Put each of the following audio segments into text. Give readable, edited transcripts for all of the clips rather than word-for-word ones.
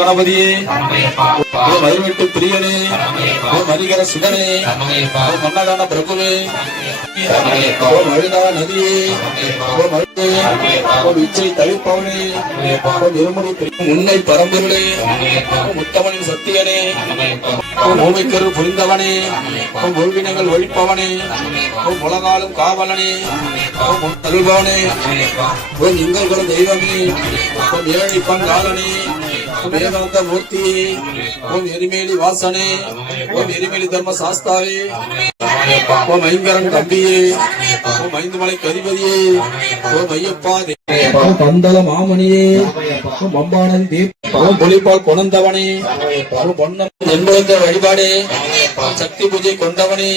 கணபதியே, மதுவெட்டு பிரியனே, மரிகர சுடனே, மன்னதான பிரபுவே, அழுதா நதியே, இச்சை தவிப்பவனே, இருமுடி முன்னை பரம்பொருளே, முத்தமனின் சத்தியனே, மூமைக்கரு புரிந்தவனே, முழுவினங்கள் ஒழிப்பவனே, உலகாலும் காவலனே, அருள்பவனே, எங்கள் தெய்வமே, ஏழை பங்காளனே, வேதாந்த மூர்த்தியே, ஓம் எரிமேலி வாசனே, ஓம் எரிமேலி தர்ம சாஸ்தாவே, ஓம் ஐங்கரன் தம்பியே, ஓம் ஐந்துமலை கதிபதியே, ஓம் ஐயப்பா பந்தள மாமணியே, ஓம் பம்பானதி தீப், ஓம் பொலிப்பால் கொணந்தவனே, ஓம் பொன்னம் என்பதற்கு வழிபாடே, சக்தி பூஜை கொண்டவனே,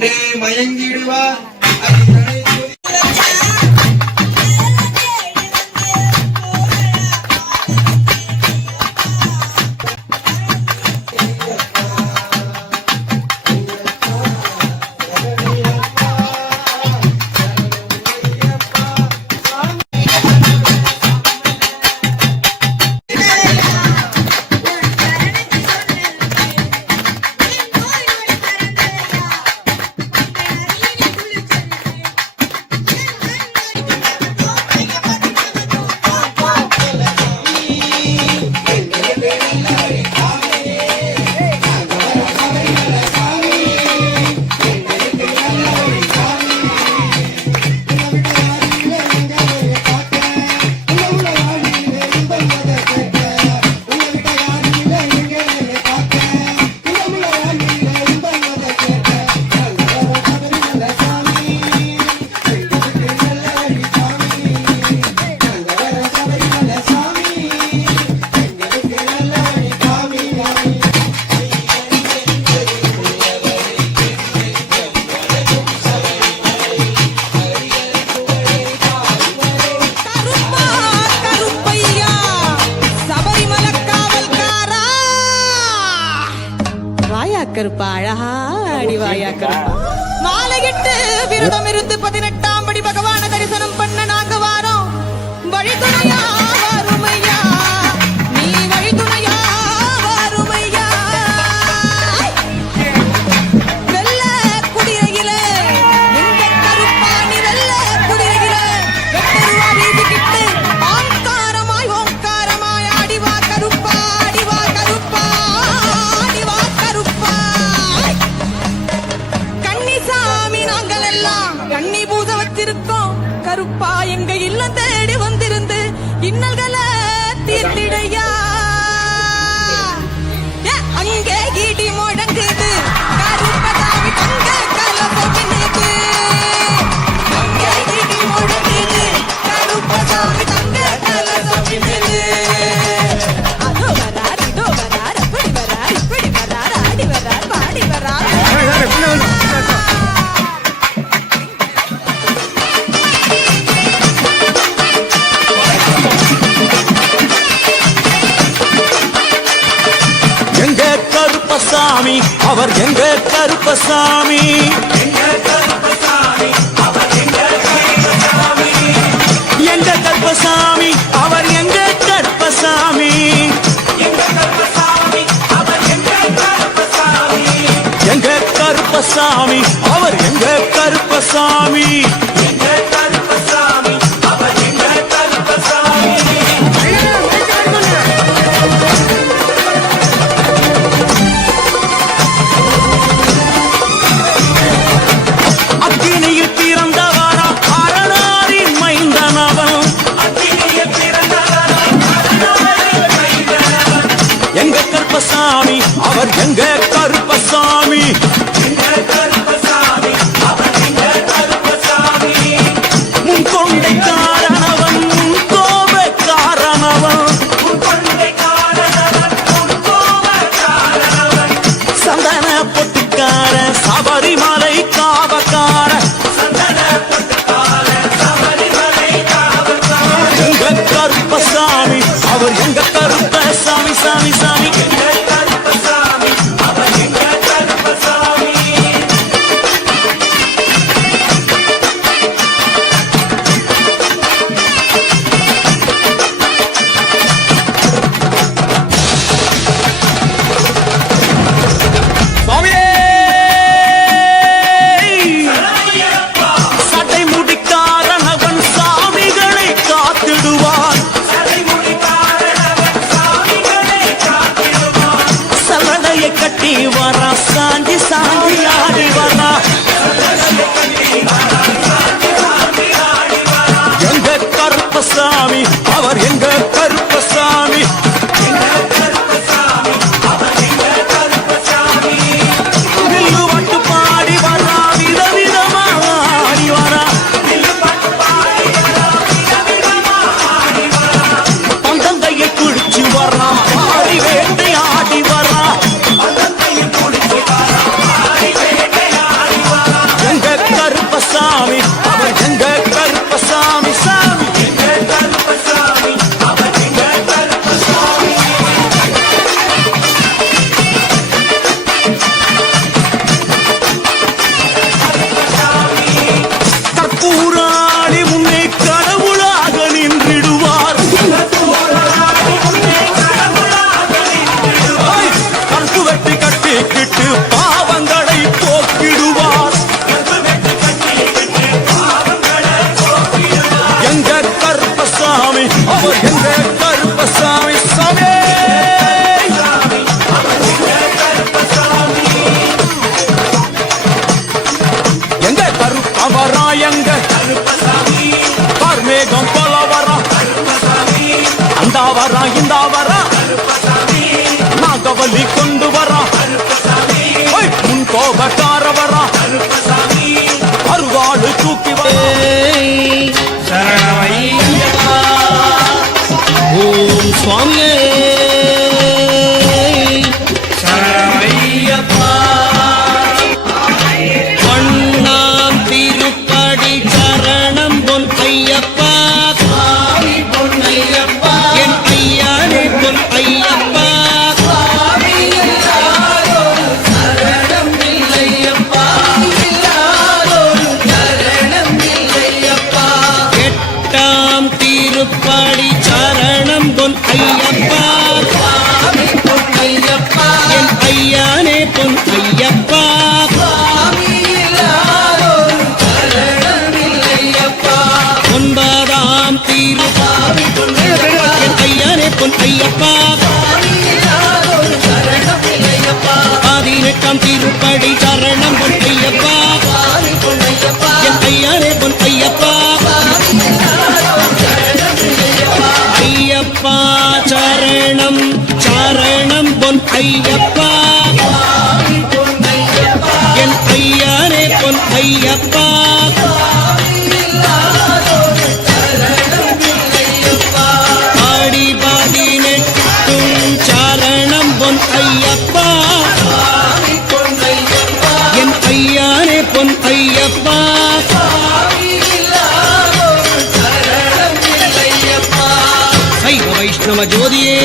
கண்டே மயங்கிடுவார் அடிகளை கருப்பா அழகா அடிவாயா கருப்பா மாலையிட்டு விரதம் இருந்து 18ஆம் படி பகவான தரிசனம் பண்ண நாங்க வாரோம் வழிதுணையா வாருமையா நீ வழிதுணையா வாருமையா வெள்ள குடிரையில எங்க கருப்பா நீ வெள்ள குடிரையில வெட்டருவா வீதிக்கிட்டு ஆங்காரமாய் ஓங்காரமாய் அடிவா கருப்பா அடிவா கருப்பா அடிவா கருப்பா கன்னிசாமி நாங்கள் எல்லாம் கன்னி பூஜ வச்சிருக்கோம் கருப்பா எங்க இல்லம் தேடி வந்திருந்து இன்னல்களை தீர்த்திடையா அங்கே இடி முழங்குது கருப்பசாமி தங்க கலசமினுது அங்கே இடி முழங்குது கருப்பசாமி தங்க கலசமினுது அதோ வரார் இதோ வரார் அப்படி வரார் இப்படி வரார் ஆடி வரார் பாடி வரார் எங்க கருப்பசாமி அவர் எங்க கருப்பசாமி எங்க கருப்பசாமி அவர் எங்க கருப்பசாமி எங்க கருப்பசாமி அவர் எங்க கருப்பசாமி எங்க கருப்பசாமி அவர் எங்க கருப்பசாமி எங்க கருப்பசாமி அவர் எங்க கருப்பசாமி எங்க கருப்பசாமி அவர் எங்க கருப்பசாமி அக்கினியில் பிறந்தவனா அரணாரின் மைந்தனவன் அக்கினியில் பிறந்தவனா அரணாரின் மைந்தனவன் எங்க கருப்பசாமி அவர் எங்க கருப்பசாமி எங்க கருப்பசாமி அவர் எங்க கருப்பசாமி முன் கொண்டை காரணவன் முன் கோப காரணவன் முன் கொண்டை காரணவன் முன் கோப காரணவன் சந்தன பொட்டுக்கார சபரிமலை காவக்கார எங்க கார்மேகம் போல வரா அந்தா வரா இந்தா வரா நாகவலி கொண்டு வரா முன் கோபக்கார வரா அருவாடு தூக்கி சரணமையப்பா ஓம் சுவாமியே சரணமையப்பா பொன்னாம் திருப்படி சரணம் பொன் ஐயப்பா சுவாமி பொன்னையப்பா என் ஐயானே பொன் ஐயப்பா சரணம் இல்லையப்பா சரணம் இல்லையப்பா எட்டாம் திருப்படி சரணம் பொன் ஐயப்பா சுவாமி பொன்னையப்பா என் ஐயானே பொன் ஐயப்பா சுவாமி சரணம் இல்லையப்பா ஒன்பதாம் திருப்பாவி என் ஐயானே பொன் ஐயப்பா சரணம் இல்லையப்பா 18ஆம் திருப்படி சரணம் பொன் ஐயப்பா சுவாமி பொன்னையப்பா என் ஐயானே பொன் ஐயப்பா ஐயப்பா சரணம் சரணம் பொன் ஐயப்பா என் ஐயானே பொன் ஐயப்பா ஆடி 18ம் சரணம் பொன் ஐயப்பா என் ஐயானே பொன் ஐயப்பா சைவ வைஷ்ணவ ஜோதியே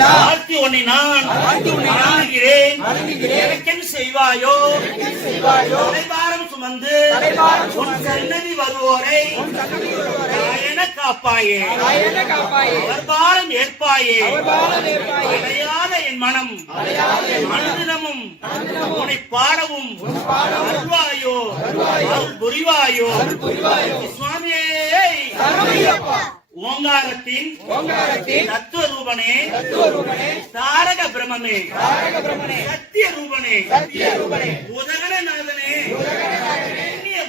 வாழ்த்தி உன்னை நான் வணங்குகிறேன். எனக்கென் செய்வாயோ தலைபாரம் சுமந்து உன் சன்னதி வருவோரை நாயன காப்பாயே அவர் பாரம் ஏற்பாயே அடையாத என் மனம் அனுதினமும் உன்னை பாடவும் அருள்வாயோ அருள் புரிவாயோ சுவாமியே ஓங்காரத்தின் தத்துவ ரூபனே தாரக பிரமமே சத்திய ரூபனே உதகநாதனே புண்ணிய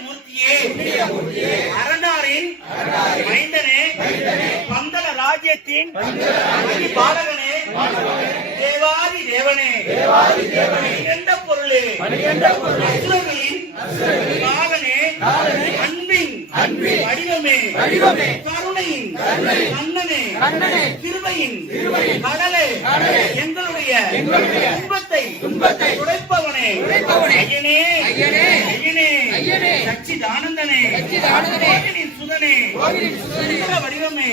மூர்த்தியே அரண்டாரின் மைந்தனே பந்தல ராஜ்யத்தின் பாலகனே தேவாதி தேவனே எந்த பொருளே அசுரர்களின் பாலனே அன்பின் வடிவமே கருணையின் கண்ணனே கிருபையின் கடலே எங்களுடைய துன்பத்தை துடைப்பவனே ஐயனே சச்சிதானந்தனே சுதனே சுந்தர வடிவமே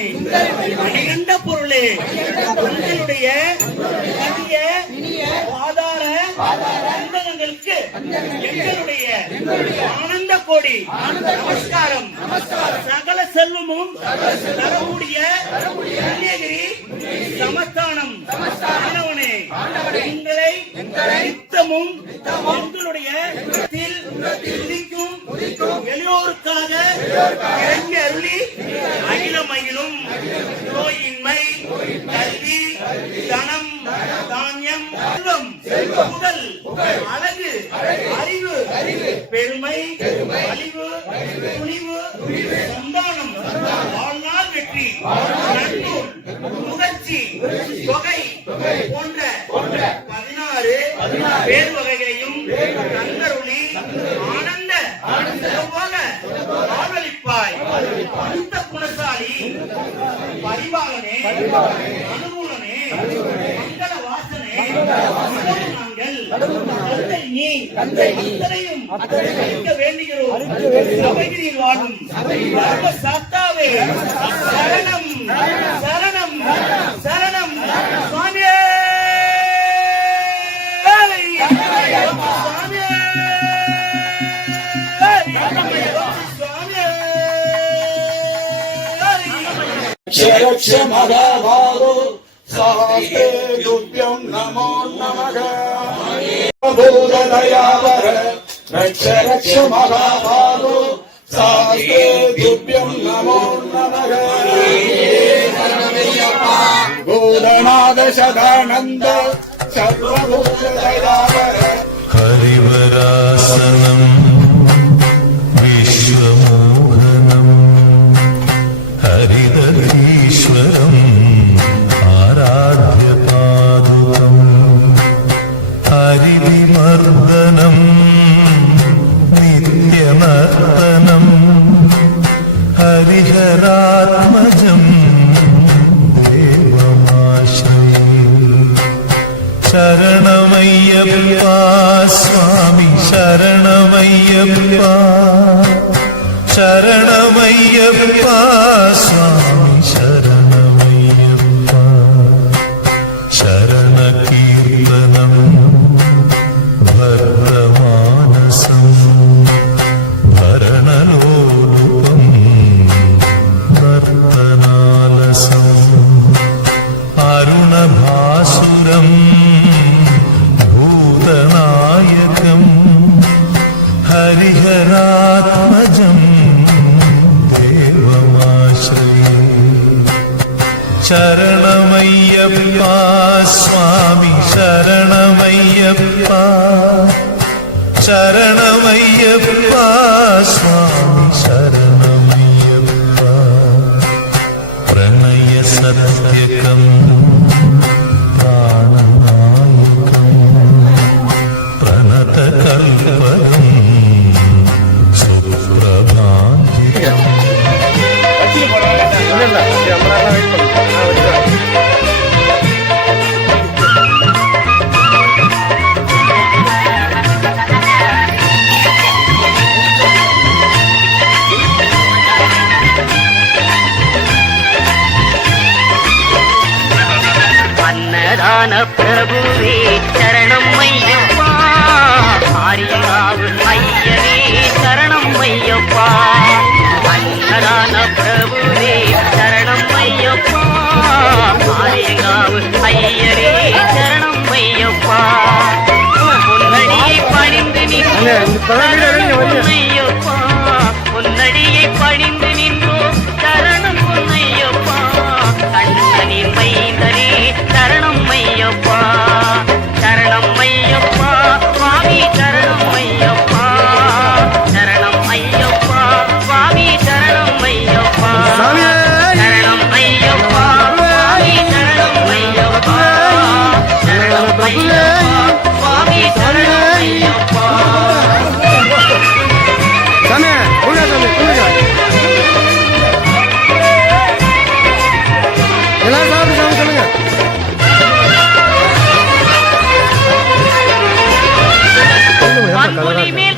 அணிகண்ட பொருளே உங்களுடைய கதிய ஆதார அந்தங்களுக்கு எங்களுடைய ஆனந்த கோடி நமஸ்காரம் சகல செல்வமும் தரக்கூடிய கன்னியகிரி சமஸ்தானம் ஆண்டவனே உங்களை நித்தமும் எங்களுடைய துதிக்கும் வெளியோருக்காக இறங்கி அருளி அகிலமகிலும் நோயின்மை கல்வி தனம் தானியம் செல்வம் புகழ் அழகு அறிவு பெருமை அழிவு துணிவு சந்தானம் வாழ்நாள் வெற்றி நன்னூல் முகர்ச்சி தொகை போன்ற 16 பேர் வகைகளையும் தந்தருளி ஆனந்த வாழ்வளிப்பாய் அந்த குணசாலி பரிபாலனே அனுகூலனே மங்கள வாசனே நாங்கள் தந்தை நீ அத்தனையும் அறிக்க வேண்டுகிறோம் சபைகளில் வாழும் தர்ம சாஸ்தாவே சரணம் சரணம் சரணம் சுவாமியே रक्ष महाभागो सहस्ते तुभ्यं नमो नमः बोधदयावर रक्ष महाभागो सहस्ते तुभ्यं नमो नमः बोधनाद सदानंद सर्वभूतदयावर हरिवरासनम् विश्वमोहनम् हरिदधीश्वरम् आराध्यपादुकम् हरिविमर्दनम् नित्यनर्तनम् हरिहरात्मजम् देवमाश्रये शरणमय्यप्पा स्वामी शरणमय्यप्पा शरणमय्यप्पा स्वामी शरणमय्यप्पा शरणकीर्तनम् भद्रमानसम् भरणलोलुपम् नर्तनालसम् अरुणभासुरम् भूतनायकम् हरिहरात्मजम् देवमाश्रये शरणमय्यप्पा स्वामी शरणमय्यप्पा शरणमय्यप्पा स्वामी शरणमय्यप्पा प्रणय सत्यकम् प्राणनायकम् प्रणतकल्पकम् सुप्रभान्वितम् अन्नदान प्रभुवे शरणं मय्यप्पा आर्यराव अय्यरे शरणं मय्यप्पा अन्नदान प्रभुवे शरणं मय्यप्पा आर्यराव अय्यरे शरणं मय्यप्पा பொன்னடியை பணிந்து நின்றோம் பொன்னடியை பணிந்து நின்றோம் சரணம் பொன்னையப்பா கண்ணனின் மைந்தரே சரணம் மையப்பா சரணம் மையப்பா சுவாமி சரணம் மையப்பா சரணம் ஐயப்பா சுவாமி சரணம் மையப்பா சரணம் ஐயப்பா சுவாமி சரணம் மையப்பா சரணம் ஐயப்பா சுவாமி சரணம் ஐயப்பா பங்குனி மேல்